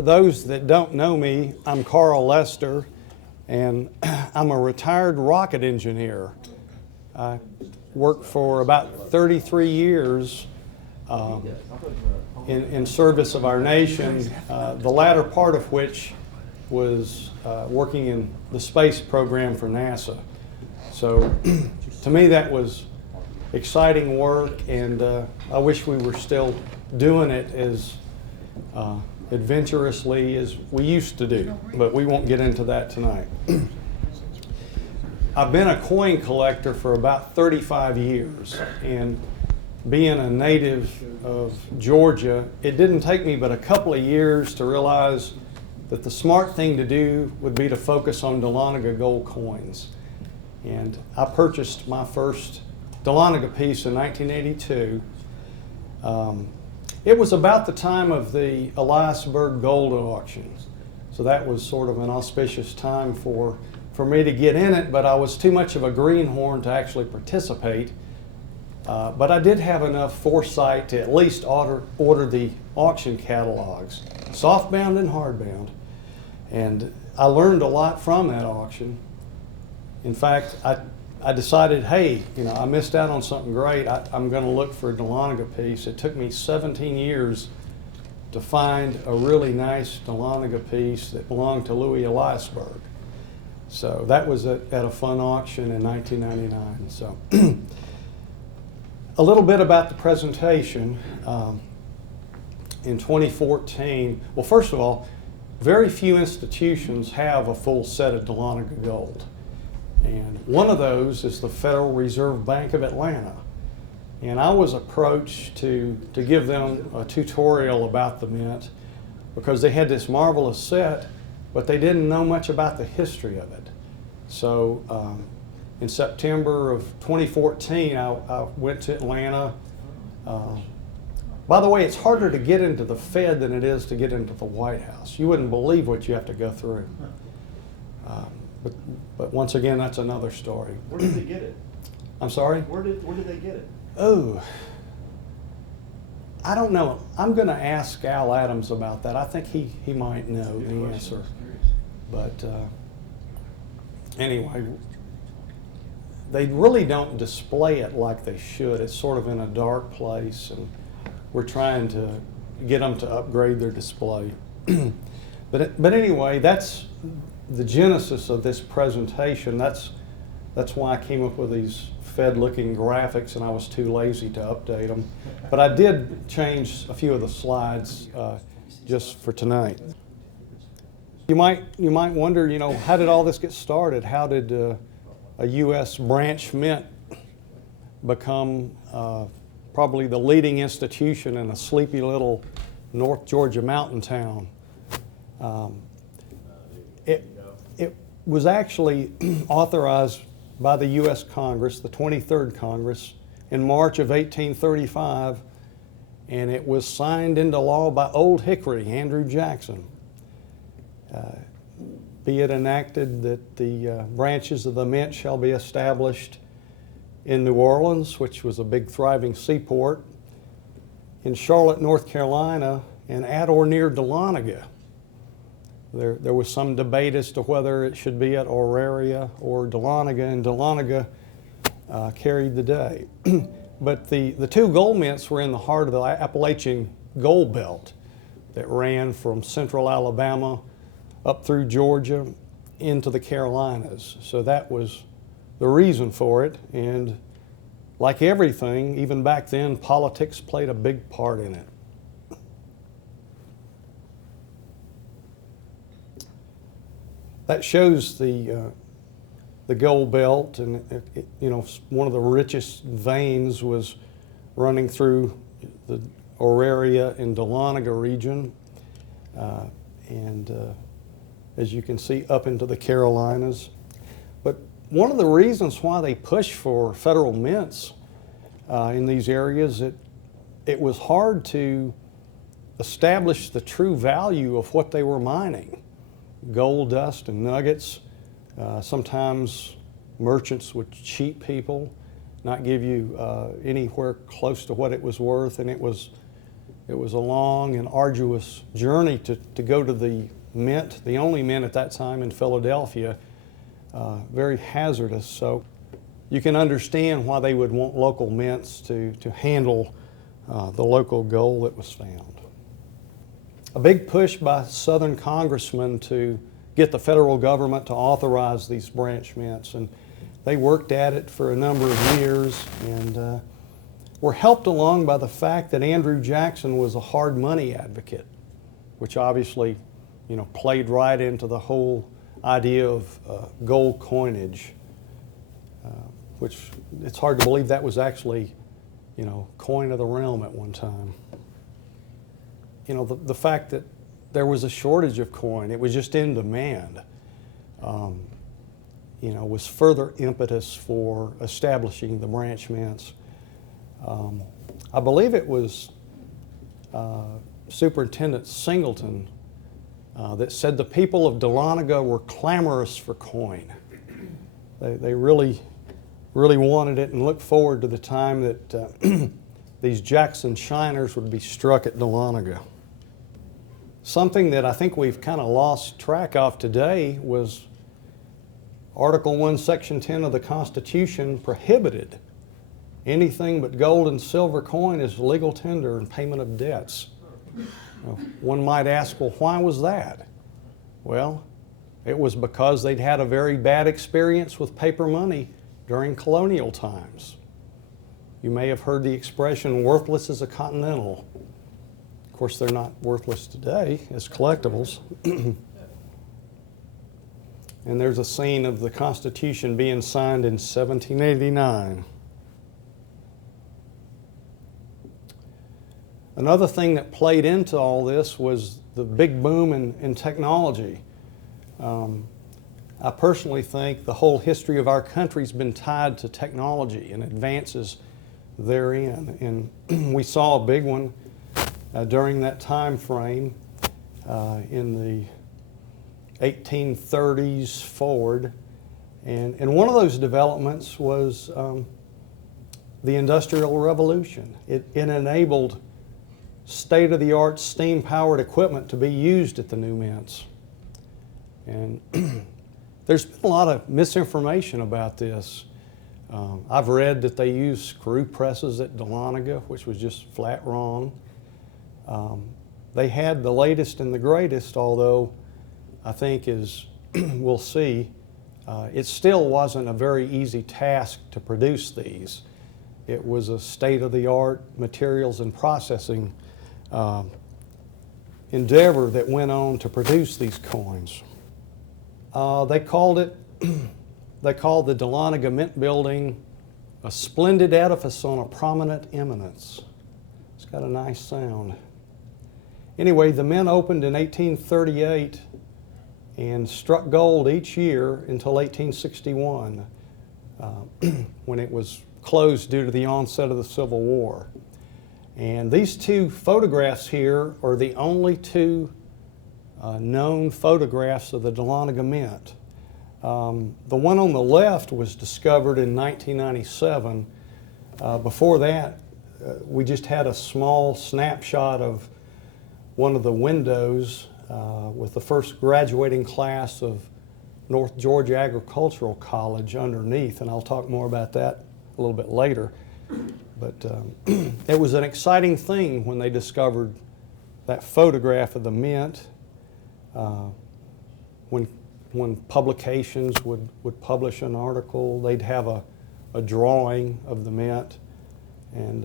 For those that don't know me, I'm Carl Lester, and I'm a retired rocket engineer. I worked for about 33 years in service of our nation, the latter part of which was working in the space program for NASA. So to me that was exciting work, and I wish we were still doing it as adventurously as we used to do, but we won't get into that tonight. I've been a coin collector for about 35 years, and being a native of Georgia, it didn't take me but a couple of years to realize that the smart thing to do would be to focus on Dahlonega gold coins. And I purchased my first Dahlonega piece in 1982. It was about the time of the Eliasberg gold auction, so that was sort of an auspicious time for me to get in it, but I was too much of a greenhorn to actually participate. But I did have enough foresight to at least order the auction catalogs, softbound and hardbound, and I learned a lot from that auction. In fact, I decided, hey, I missed out on something great. I'm going to look for a Dahlonega piece. It took me 17 years to find a really nice Dahlonega piece that belonged to Louis Eliasberg. So that was at a fun auction in 1999. So a little bit about the presentation. In 2014, well, first of all, very few institutions have a full set of Dahlonega gold. And one of those is the Federal Reserve Bank of Atlanta. And I was approached to give them a tutorial about the mint because they had this marvelous set, but they didn't know much about the history of it. So in September of 2014, I went to Atlanta. By the way, it's harder to get into the Fed than it is to get into the White House. You wouldn't believe what you have to go through. But once again, that's another story. Where did they get it? I'm sorry? Where did they get it? Oh, I don't know. I'm going to ask Al Adams about that. I think he might know the answer. But anyway, they really don't display it like they should. It's sort of in a dark place, and we're trying to get them to upgrade their display. But anyway, that's the genesis of this presentation. That's why I came up with these Fed-looking graphics, and I was too lazy to update them. But I did change a few of the slides just for tonight. You might wonder, how did all this get started? How did a U.S. branch mint become probably the leading institution in a sleepy little North Georgia mountain town? It was actually authorized by the U.S. Congress, the 23rd Congress, in March of 1835, and it was signed into law by Old Hickory, Andrew Jackson. Be it enacted that the branches of the mint shall be established in New Orleans, which was a big thriving seaport, in Charlotte, North Carolina, and at or near Dahlonega. There was some debate as to whether it should be at Auraria or Dahlonega, and Dahlonega carried the day. But the two gold mints were in the heart of the Appalachian gold belt that ran from central Alabama up through Georgia into the Carolinas. So that was the reason for it, and like everything, even back then, politics played a big part in it. That shows the gold belt, and one of the richest veins was running through the Auraria and Dahlonega region, and as you can see, up into the Carolinas. But one of the reasons why they pushed for federal mints in these areas, it was hard to establish the true value of what they were mining. Gold dust and nuggets. Sometimes merchants would cheat people, not give you anywhere close to what it was worth, and it was It was a long and arduous journey to go to the mint, the only mint at that time in Philadelphia, very hazardous. So you can understand why they would want local mints to handle the local gold that was found. A big push by Southern congressmen to get the federal government to authorize these branch mints, and they worked at it for a number of years and were helped along by the fact that Andrew Jackson was a hard money advocate, which obviously, played right into the whole idea of gold coinage, which it's hard to believe that was actually, coin of the realm at one time. The fact that there was a shortage of coin, it was just in demand, was further impetus for establishing the branch mints. I believe it was Superintendent Singleton that said the people of Dahlonega were clamorous for coin. They really wanted it and looked forward to the time that these Jackson shiners would be struck at Dahlonega. Something that I think we've kind of lost track of today was Article 1, Section 10 of the Constitution prohibited anything but gold and silver coin as legal tender and payment of debts. One might ask, well, why was that? Well, it was because they'd had a very bad experience with paper money during colonial times. You may have heard the expression, worthless as a continental. Of course, they're not worthless today as collectibles. And there's a scene of the Constitution being signed in 1789. Another thing that played into all this was the big boom in technology. I personally think the whole history of our country's been tied to technology and advances therein. And we saw a big one during that time frame in the 1830s forward. And one of those developments was the Industrial Revolution. It enabled state-of-the-art steam-powered equipment to be used at the new mints. And there's been a lot of misinformation about this. I've read that they use screw presses at Dahlonega, which was just flat wrong. They had the latest and the greatest, although I think, as we'll see, it still wasn't a very easy task to produce these. It was a state-of-the-art materials and processing endeavor that went on to produce these coins. They called the Dahlonega Mint Building a splendid edifice on a prominent eminence. It's got a nice sound. Anyway, the mint opened in 1838 and struck gold each year until 1861, when it was closed due to the onset of the Civil War. And these two photographs here are the only two known photographs of the Dahlonega Mint. The one on the left was discovered in 1997. Before that, we just had a small snapshot of one of the windows with the first graduating class of North Georgia Agricultural College underneath, and I'll talk more about that a little bit later. But it was an exciting thing when they discovered that photograph of the mint. When publications would publish an article, they'd have a drawing of the mint. And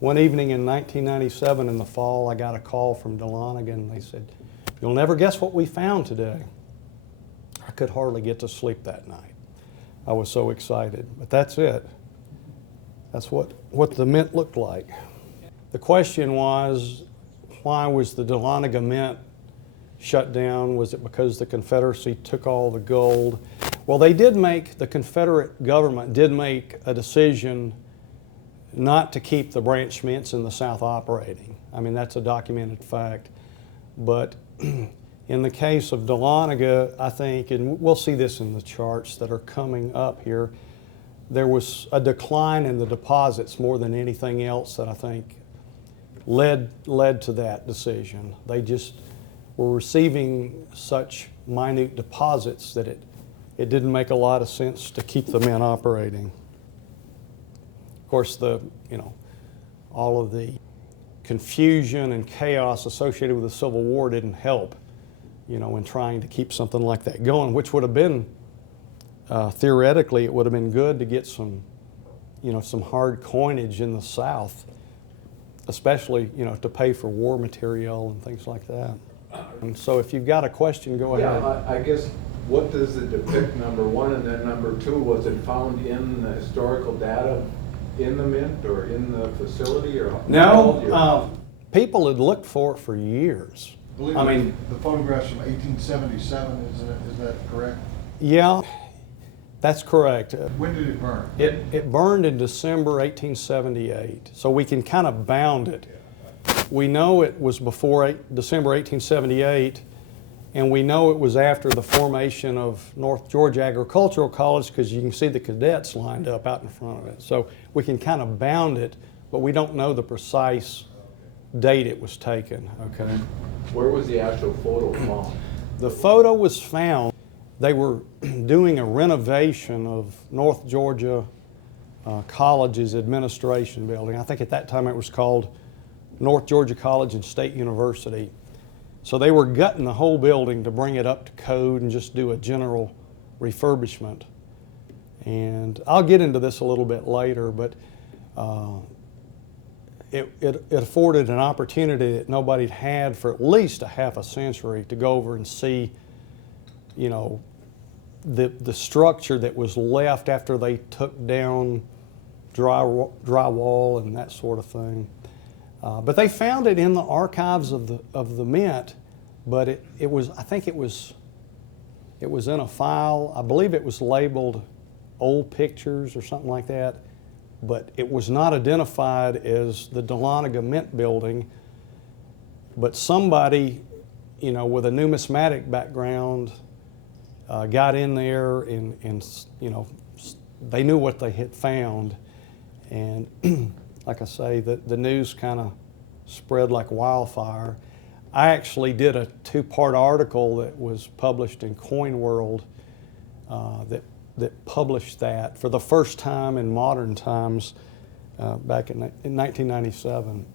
one evening in 1997 in the fall, I got a call from Dahlonega, and they said, "You'll never guess what we found today." I could hardly get to sleep that night. I was so excited, but that's it. That's what the mint looked like. The question was, why was the Dahlonega Mint shut down? Was it because the Confederacy took all the gold? Well, the Confederate government did make a decision not to keep the branch mints in the South operating. I mean, that's a documented fact. But in the case of Dahlonega, I think, and we'll see this in the charts that are coming up here, there was a decline in the deposits more than anything else that I think led to that decision. They just were receiving such minute deposits that it didn't make a lot of sense to keep the mint operating. Of course, all of the confusion and chaos associated with the Civil War didn't help, in trying to keep something like that going, which would have been, theoretically, it would have been good to get some hard coinage in the South, especially, to pay for war material and things like that. And so if you've got a question, go ahead. Yeah, I guess, what does it depict, number one, and then number two, was it found in the historical data in the mint or in the facility, or? No, people had looked for it for years. I mean, the photographs from 1877, is that correct? Yeah, that's correct. When did it burn? It burned in December 1878, so we can kind of bound it. We know it was before December 1878, and we know it was after the formation of North Georgia Agricultural College, because you can see the cadets lined up out in front of it. So we can kind of bound it, but we don't know the precise date it was taken. Okay. Where was the actual photo found? The photo was found. They were doing a renovation of North Georgia College's administration building. I think at that time it was called North Georgia College and State University. So they were gutting the whole building to bring it up to code and just do a general refurbishment. And I'll get into this a little bit later, but it afforded an opportunity that nobody'd had for at least a half a century to go over and see, the structure that was left after they took down drywall and that sort of thing. But they found it in the archives of the mint, but I think it was in a file. I believe it was labeled old pictures or something like that, but it was not identified as the Dahlonega Mint building. But somebody, with a numismatic background, got in there and they knew what they had found, and like I say, the news kind of spread like wildfire. I actually did a two-part article that was published in Coin World that published that for the first time in modern times back in 1997.